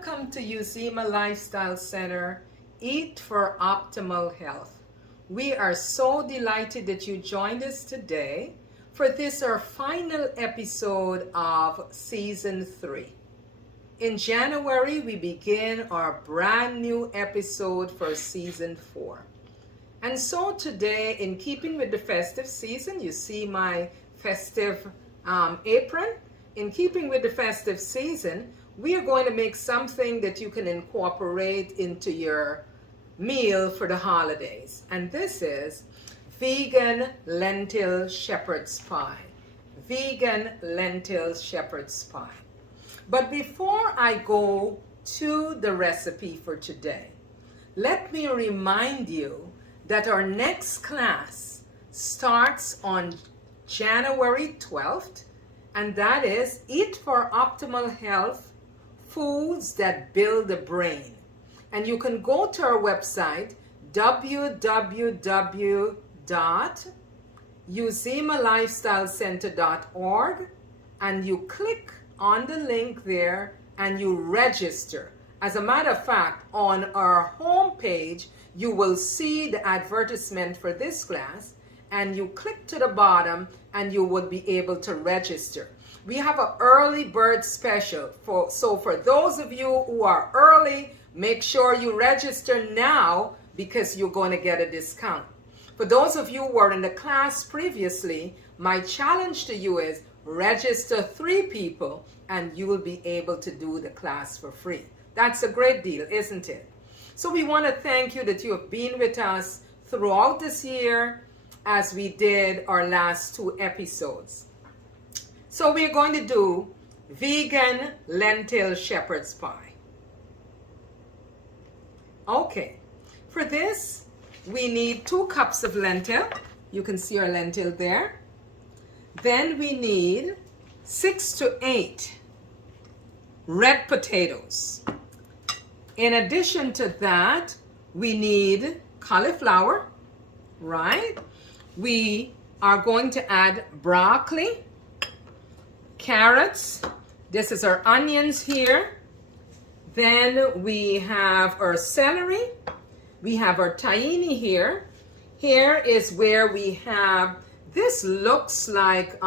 Welcome to Uzima Lifestyle Center, Eat for Optimal Health. We are so delighted that you joined us today for this our final episode of Season 3. In January, we begin our brand new episode for Season 4. And so today, in keeping with the festive season, you see my festive apron. In keeping with the festive season, we are going to make something that you can incorporate into your meal for the holidays. And this is vegan lentil shepherd's pie. Vegan lentil shepherd's pie. But before I go to the recipe for today, let me remind you that our next class starts on January 12th, and that is Eat for Optimal Health, Foods That Build the Brain. And you can go to our website, www.uzimalifestylecenter.org, and you click on the link there and you register. As a matter of fact, on our homepage, you will see the advertisement for this class, and you click to the bottom and you would be able to register. We have an early bird special. So for those of you who are early, make sure you register now because you're going to get a discount. For those of you who were in the class previously, my challenge to you is register 3 people and you will be able to do the class for free. That's a great deal, isn't it? So we want to thank you that you have been with us throughout this year as we did our last 2 episodes. So we're going to do vegan lentil shepherd's pie. Okay, for this we need 2 cups of lentil. You can see our lentil there. Then we need 6 to 8 red potatoes. In addition to that, we need cauliflower, right? We are going to add broccoli, carrots. This is our onions here. Then we have our celery. We have our tahini here. Here is where we have, this looks like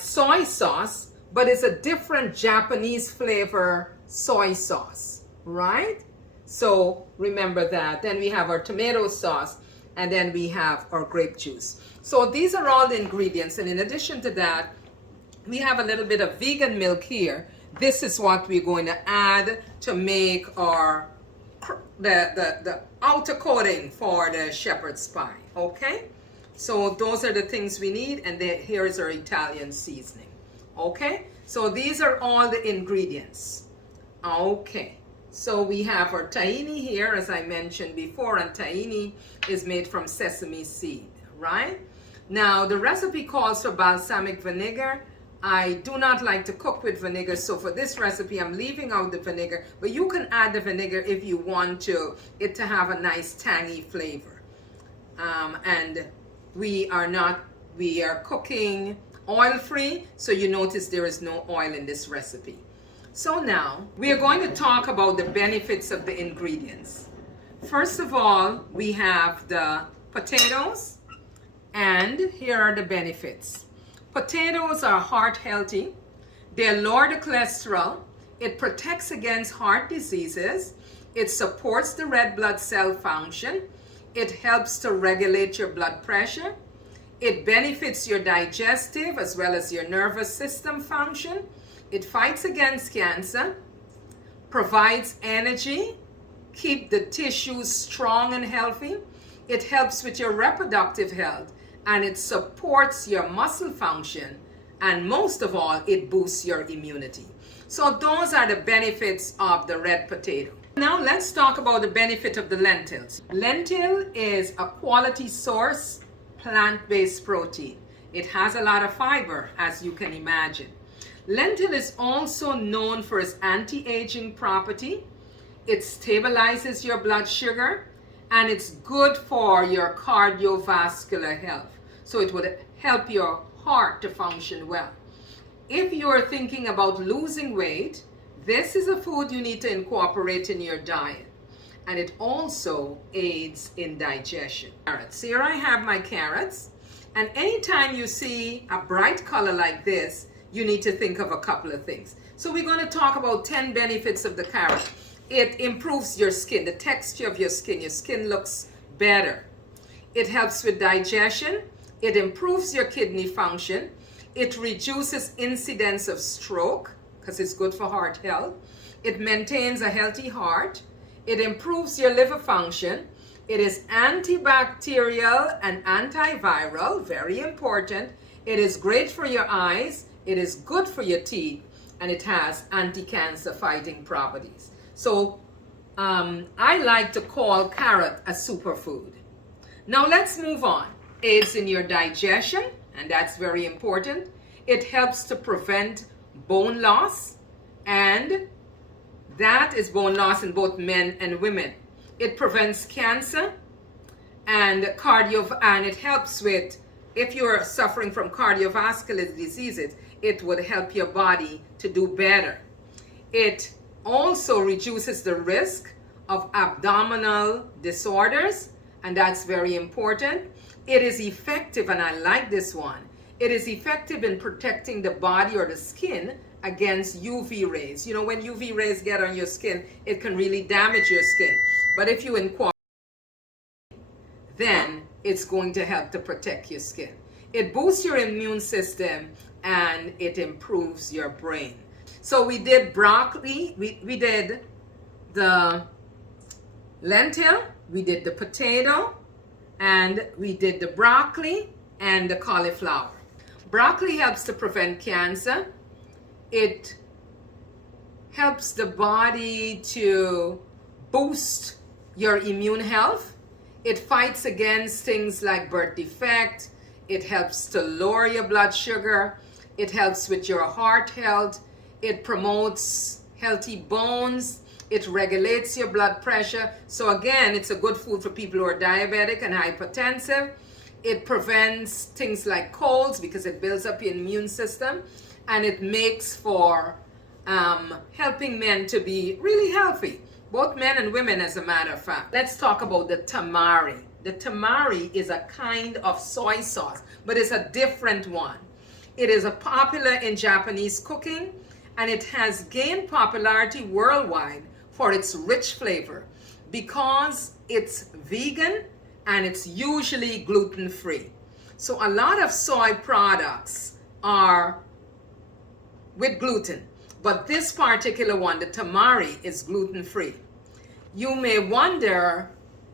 soy sauce, but it's a different Japanese flavor soy sauce, right? So remember that. Then we have our tomato sauce, and then we have our grape juice. So these are all the ingredients, and in addition to that, we have a little bit of vegan milk here. This is what we're going to add to make our the outer coating for the shepherd's pie. Okay, so those are the things we need, and here is our Italian seasoning. Okay, so these are all the ingredients. Okay, so we have our tahini here, as I mentioned before, and tahini is made from sesame seed, right? Now, the recipe calls for balsamic vinegar. I do not like to cook with vinegar, so for this recipe, I'm leaving out the vinegar, but you can add the vinegar if you want it to have a nice tangy flavor. And we are cooking oil-free, so you notice there is no oil in this recipe. So now, we are going to talk about the benefits of the ingredients. First of all, we have the potatoes, and here are the benefits. Potatoes are heart healthy. They lower the cholesterol. It protects against heart diseases. It supports the red blood cell function. It helps to regulate your blood pressure. It benefits your digestive as well as your nervous system function. It fights against cancer, provides energy, keep the tissues strong and healthy. It helps with your reproductive health, and it supports your muscle function, and most of all, it boosts your immunity. So those are the benefits of the red potato. Now let's talk about the benefit of the lentils. Lentil is a quality source plant-based protein. It has a lot of fiber, as you can imagine. Lentil is also known for its anti-aging property. It stabilizes your blood sugar, and it's good for your cardiovascular health. So it would help your heart to function well. if you're thinking about losing weight, this is a food you need to incorporate in your diet. And it also aids in digestion. Carrots. Here I have my carrots. And anytime you see a bright color like this, you need to think of a couple of things. So we're going to talk about 10 benefits of the carrot. It improves your skin, the texture of your skin. Your skin looks better. It helps with digestion. It improves your kidney function. It reduces incidence of stroke because it's good for heart health. It maintains a healthy heart. It improves your liver function. It is antibacterial and antiviral, very important. It is great for your eyes. It is good for your teeth. And it has anti-cancer fighting properties. So I like to call carrot a superfood. Now let's move on. Aids in your digestion, and that's very important. It helps to prevent bone loss, and that is bone loss in both men and women. It prevents cancer and it helps with, if you're suffering from cardiovascular diseases, it would help your body to do better. It also reduces the risk of abdominal disorders, and that's very important. It is effective, and I like this one. It is effective in protecting the body or the skin against UV rays. You know, when UV rays get on your skin, it can really damage your skin. But if you incorporate, then it's going to help to protect your skin. It boosts your immune system and it improves your brain. So we did broccoli, we did the lentil, we did the potato, and we did the broccoli and the cauliflower. Broccoli helps to prevent cancer. It helps the body to boost your immune health. It fights against things like birth defect. It helps to lower your blood sugar. It helps with your heart health. It promotes healthy bones. It regulates your blood pressure. So again, it's a good food for people who are diabetic and hypertensive. It prevents things like colds because it builds up your immune system. And it makes for helping men to be really healthy. Both men and women, as a matter of fact. Let's talk about the tamari. The tamari is a kind of soy sauce, but it's a different one. It is popular in Japanese cooking, and it has gained popularity worldwide for its rich flavor because it's vegan and it's usually gluten-free. So a lot of soy products are with gluten, but this particular one, the tamari, is gluten-free. You may wonder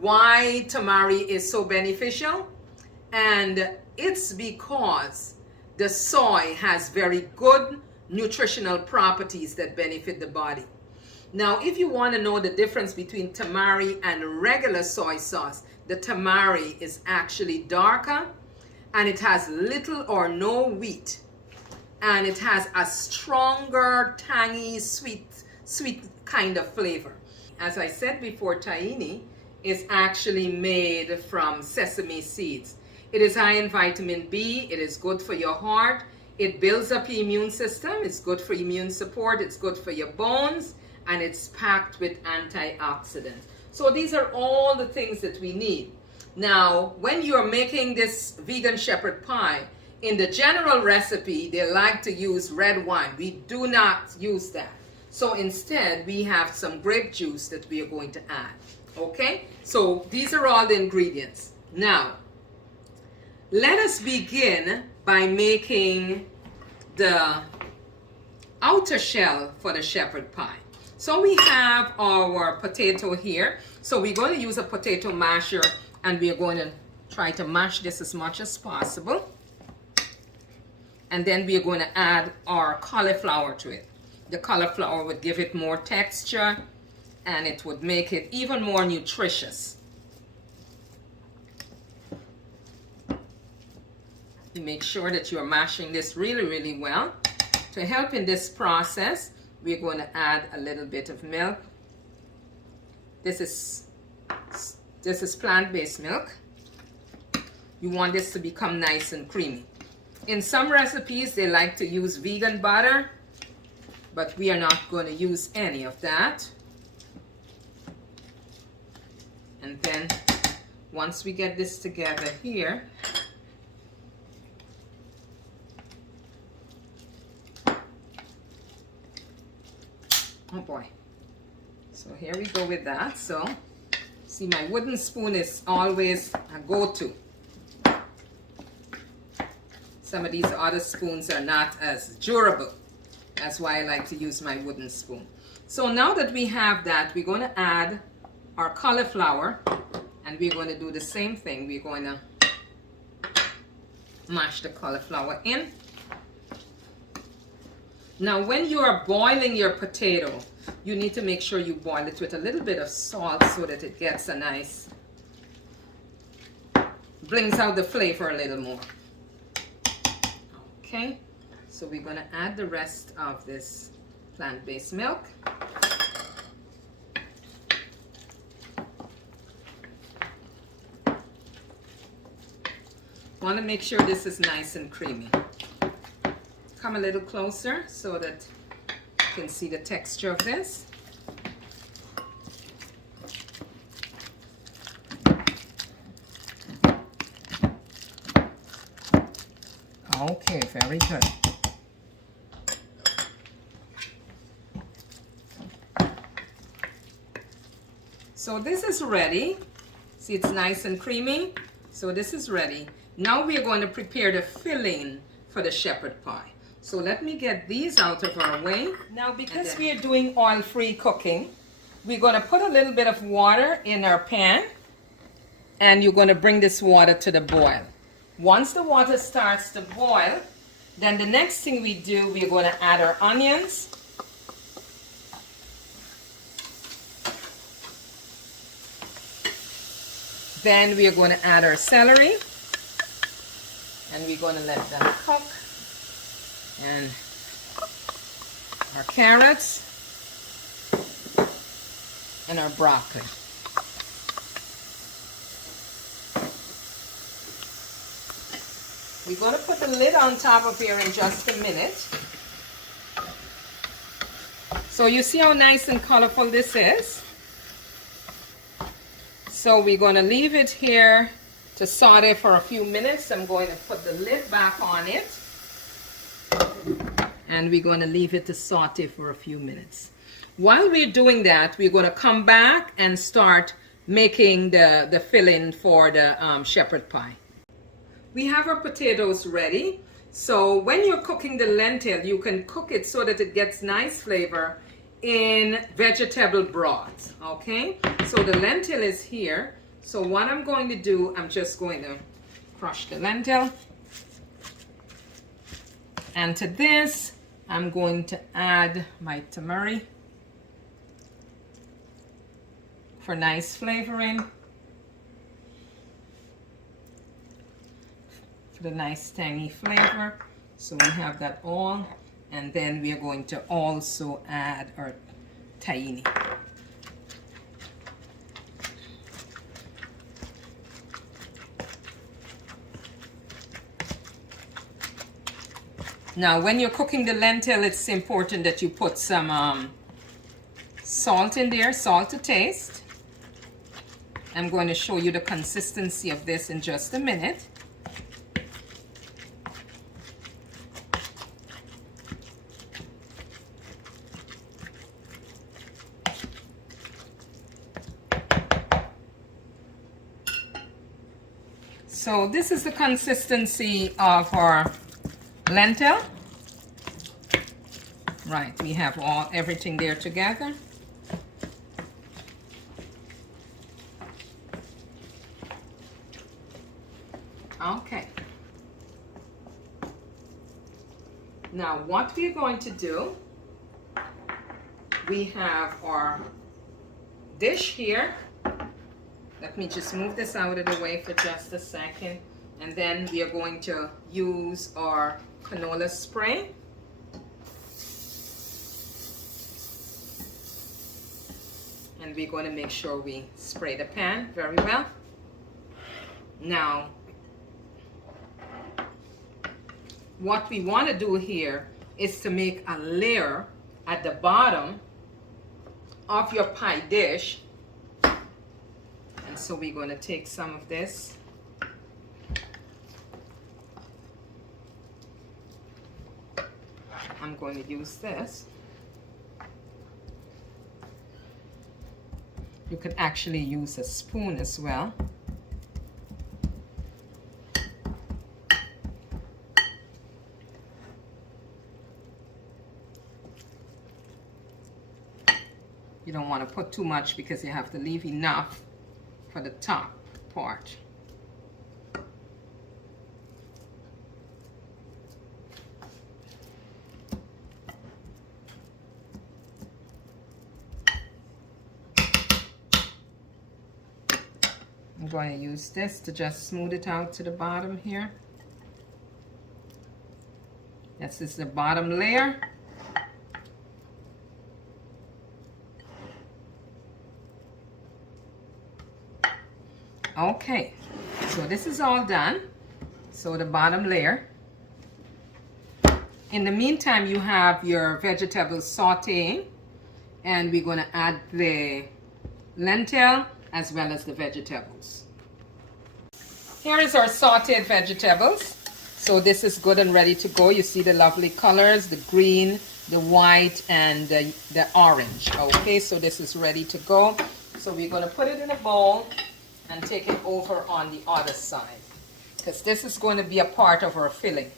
why tamari is so beneficial, and it's because the soy has very good nutritional properties that benefit the body. Now, if you want to know the difference between tamari and regular soy sauce, the tamari is actually darker and it has little or no wheat, and it has a stronger, tangy, sweet kind of flavor. As I said before, tahini is actually made from sesame seeds. It is high in vitamin B. It is good for your heart. It builds up your immune system. It's good for immune support. It's good for your bones. And it's packed with antioxidants. So these are all the things that we need. Now, when you're making this vegan shepherd pie, in the general recipe, they like to use red wine. We do not use that. So instead, we have some grape juice that we are going to add. Okay? So these are all the ingredients. Now, let us begin by making the outer shell for the shepherd pie. So we have our potato here. So we're going to use a potato masher, and we are going to try to mash this as much as possible. And then we are going to add our cauliflower to it. The cauliflower would give it more texture, and it would make it even more nutritious. You make sure that you're mashing this really, really well. To help in this process, we're going to add a little bit of milk. This is plant-based milk. You want this to become nice and creamy. In some recipes, they like to use vegan butter, but we are not going to use any of that. And then once we get this together here, oh boy. So here we go with that. So see, my wooden spoon is always a go-to. Some of these other spoons are not as durable. That's why I like to use my wooden spoon. So now that we have that, we're going to add our cauliflower, and we're going to do the same thing. We're going to mash the cauliflower in. Now when you are boiling your potato, you need to make sure you boil it with a little bit of salt so that it gets a nice, brings out the flavor a little more. Okay, so we're going to add the rest of this plant-based milk. Want to make sure this is nice and creamy. Come a little closer so that you can see the texture of this. Okay, very good. So this is ready. See, it's nice and creamy. So this is ready. Now we are going to prepare the filling for the shepherd pie. So let me get these out of our way. Now because we are doing oil-free cooking, we're going to put a little bit of water in our pan, and you're going to bring this water to the boil. Once the water starts to boil, then the next thing we do, we're going to add our onions. Then we are going to add our celery. And we're going to let them cook. And our carrots. And our broccoli. We're going to put the lid on top of here in just a minute. So you see how nice and colorful this is? So we're going to leave it here to saute for a few minutes. I'm going to put the lid back on it. And we're going to leave it to saute for a few minutes. While we're doing that, we're going to come back and start making the filling for the shepherd pie. We have our potatoes ready. So when you're cooking the lentil, you can cook it so that it gets nice flavor in vegetable broth. Okay, so the lentil is here. So what I'm going to do, I'm just going to crush the lentil. And to this, I'm going to add my turmeric for nice flavoring. For the nice tangy flavor. So we have that all. And then we are going to also add our tahini. Now, when you're cooking the lentil, it's important that you put some salt in there, salt to taste. I'm going to show you the consistency of this in just a minute. So this is the consistency of our lentil. Right, we have everything there together. Okay. Now what we're going to do, we have our dish here. Let me just move this out of the way for just a second. And then we are going to use our canola spray. And we're going to make sure we spray the pan very well. Now, what we want to do here is to make a layer at the bottom of your pie dish. And so we're going to take some of this. I'm going to use this. You could actually use a spoon as well. You don't want to put too much because you have to leave enough for the top part. I'm going to use this to just smooth it out to the bottom here. This is the bottom layer. Okay, so this is all done. So the bottom layer. In the meantime, you have your vegetables sauteing, and we're going to add the lentil as well as the vegetables. Here is our sauteed vegetables. So this is good and ready to go. You see the lovely colors, the green, the white, and the orange. Okay, so this is ready to go. So we're going to put it in a bowl and take it over on the other side, because this is going to be a part of our filling.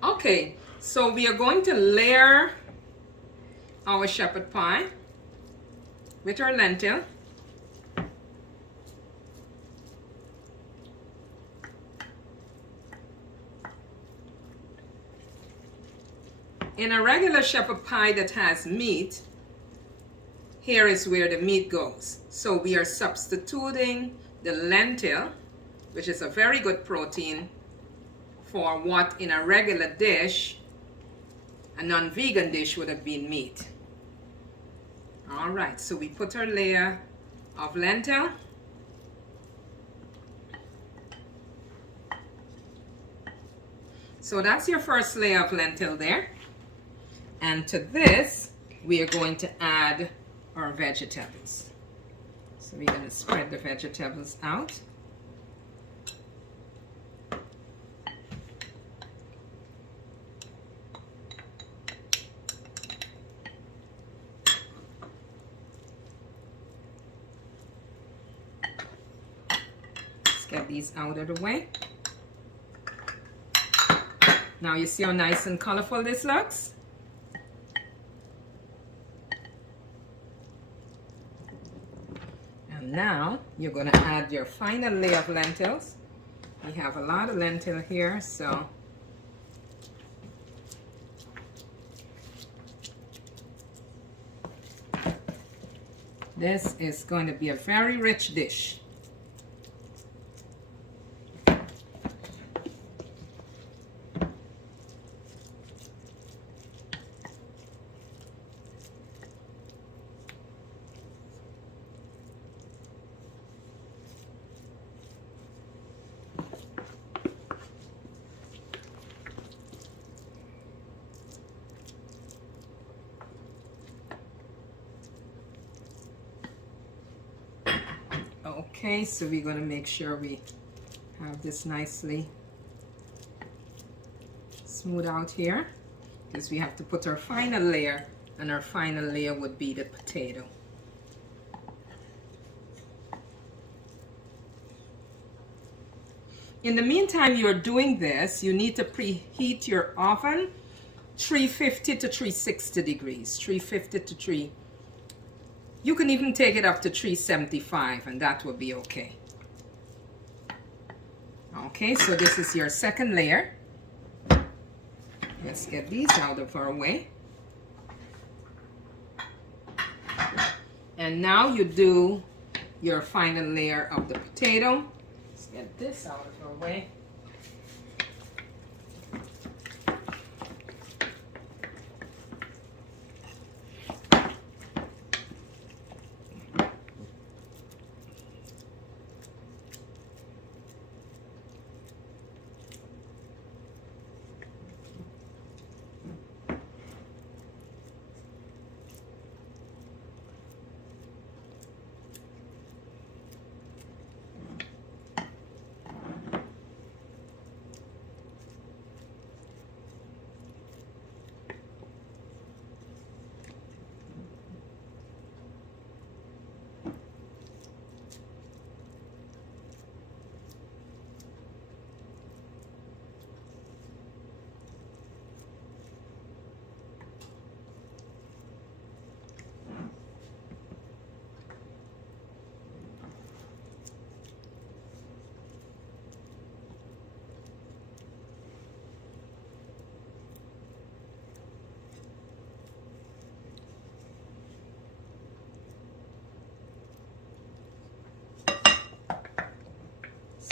Okay, so we are going to layer our shepherd pie with our lentil. In a regular shepherd pie that has meat, here is where the meat goes. So we are substituting the lentil, which is a very good protein, for what in a regular dish, a non-vegan dish, would have been meat. All right, so we put our layer of lentil. So that's your first layer of lentil there. And to this, we are going to add our vegetables. So we're going to spread the vegetables out. Let's get these out of the way. Now you see how nice and colorful this looks? Now you're going to add your final layer of lentils. We have a lot of lentil here, so this is going to be a very rich dish. Okay, so we're going to make sure we have this nicely smooth out here, because we have to put our final layer, and our final layer would be the potato. In the meantime you're doing this, you need to preheat your oven 350 to 360 degrees. 350 to 3. You can even take it up to 375, and that will be okay. Okay, so this is your second layer. Let's get these out of our way. And now you do your final layer of the potato. Let's get this out of our way.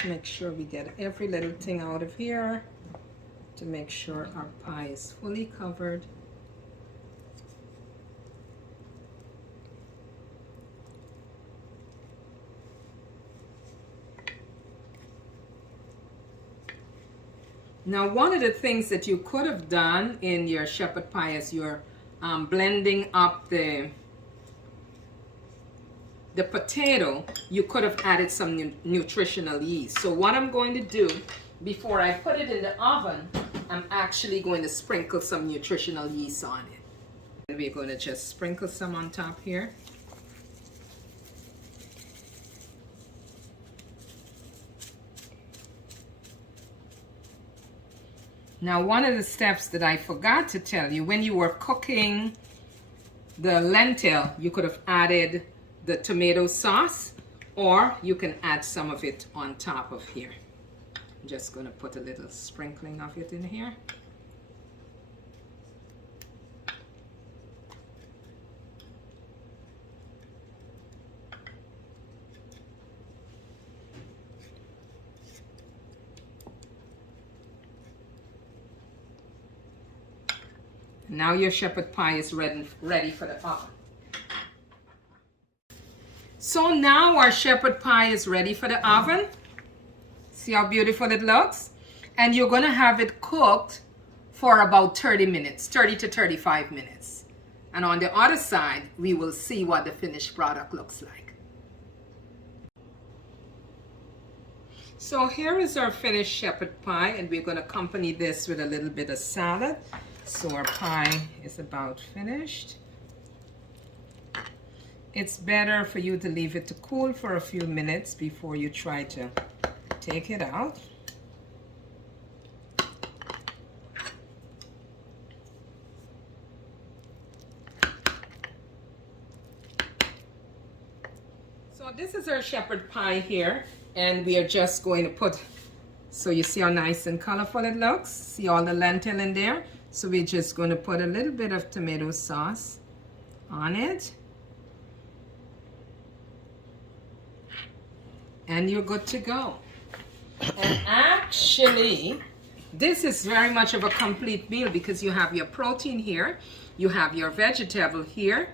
Make sure we get every little thing out of here to make sure our pie is fully covered. Now, one of the things that you could have done in your shepherd pie as you're blending up the potato, you could have added some nutritional yeast. So what I'm going to do before I put it in the oven, I'm actually going to sprinkle some nutritional yeast on it. And we're going to just sprinkle some on top here. Now, one of the steps that I forgot to tell you, when you were cooking the lentil, you could have added the tomato sauce, or you can add some of it on top of here. I'm just going to put a little sprinkling of it in here. Now your shepherd pie is ready for the oven. So now our shepherd pie is ready for the oven. See how beautiful it looks? And you're going to have it cooked for about 30 minutes, 30 to 35 minutes. And on the other side, we will see what the finished product looks like. So here is our finished shepherd pie, and we're going to accompany this with a little bit of salad. So our pie is about finished. It's better for you to leave it to cool for a few minutes before you try to take it out. So this is our shepherd pie here, and we are just going to put, so you see how nice and colorful it looks? See all the lentil in there? So we're just going to put a little bit of tomato sauce on it. And you're good to go. And actually, this is very much of a complete meal because you have your protein here, you have your vegetable here,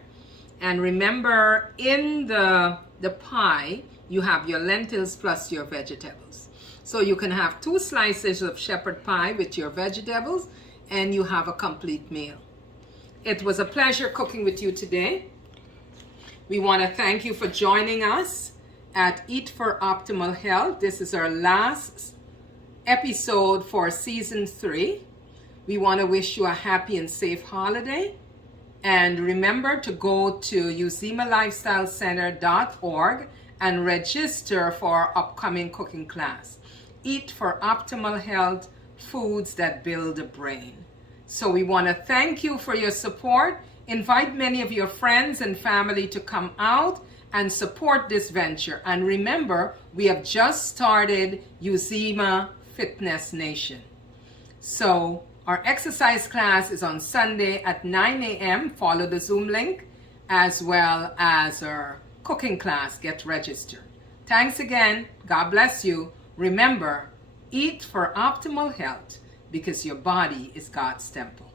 and remember in the pie, you have your lentils plus your vegetables. So you can have 2 slices of shepherd pie with your vegetables, and you have a complete meal. It was a pleasure cooking with you today. We want to thank you for joining us at Eat for Optimal Health. This is our last episode for season 3. We want to wish you a happy and safe holiday. And remember to go to uzimalifestylecenter.org and register for our upcoming cooking class. Eat for Optimal Health, foods that build the brain. So we want to thank you for your support. Invite many of your friends and family to come out and support this venture. And remember, we have just started Uzima Fitness Nation. So our exercise class is on Sunday at 9 a.m. Follow the Zoom link, as well as our cooking class. Get registered. Thanks again. God bless you. Remember, eat for optimal health, because your body is God's temple.